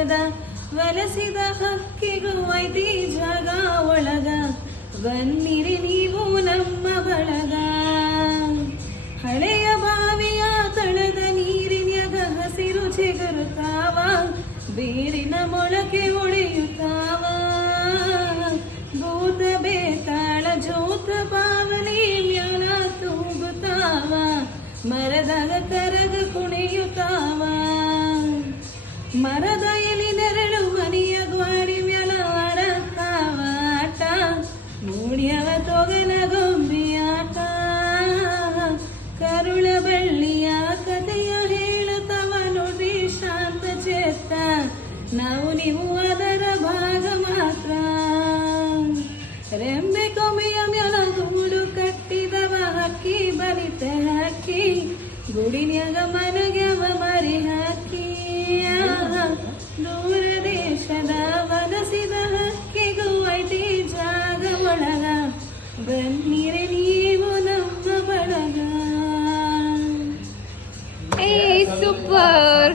ಮರದ ವಲಸಿದ ಹಕ್ಕಿಗೂ ಐತಿ ಜಾಗ ಒಳಗ ಬನ್ನಿರಿ ನೀವು ನಮ್ಮ ಬಳಗ. ಹಳೆಯ ಬಾವಿಯ ತಳದ ನೀರಿನ್ಯಾಗ ಹಸಿರು ಚಿಗುರುತ್ತಾವ, ಬೇರಿನ ಮೊಳಕೆ ಒಡೆಯುತ್ತಾವ. ಭೂತ ಬೇತಾಳ ಜೋತ ಪಾವನಿ ಮ್ಯಾಲ ತೂಗುತ್ತಾವ, ಮರದಾಗ ಕರಗ ಕುಣಿಯುತ್ತಾವ. ಮರದ ಎಲಿ ನೆರಳು ಮನೆಯ ಗ್ವಾಡಿ ಮ್ಯಾಲ ಆಡತ್ತಾವ ಆಟ, ಮೂಡ್ಯವ ತೊಗಲ ಗೊಂಬಿಯಾಟ. ಕರುಳ ಬಳ್ಳಿಯ ಕಥೆಯ ಹೇಳುತ್ತವ ನೋಡ್ರಿ ಶಾಂತ ಚೇತ, ನಾವು ನೀವು ಅದರ ಭಾಗ ಮಾತ್ರ. ರೆಂಬೆ ಕೊಮೆಯ ಮ್ಯಾಲ ಗೂಡು ಕಟ್ಟಿದವ ಹಕ್ಕಿ ಬಲಿತ ಹಕ್ಕಿ, ಗುಡಿನ್ಯಾಗ ಮನಗ್ಯವ ಮರಿ ಹಾಕಿ. ದೂರ ದೇಶದ ವಲಸಿದ ಹಕ್ಕಿಗೂ ಐತಿ ಜಾಗ ಒಳಗ, ಬನ್ನಿರೆ ನೀವು ನಮ್ಮ ಬಳಗ. ಏ ಸೂಪರ್.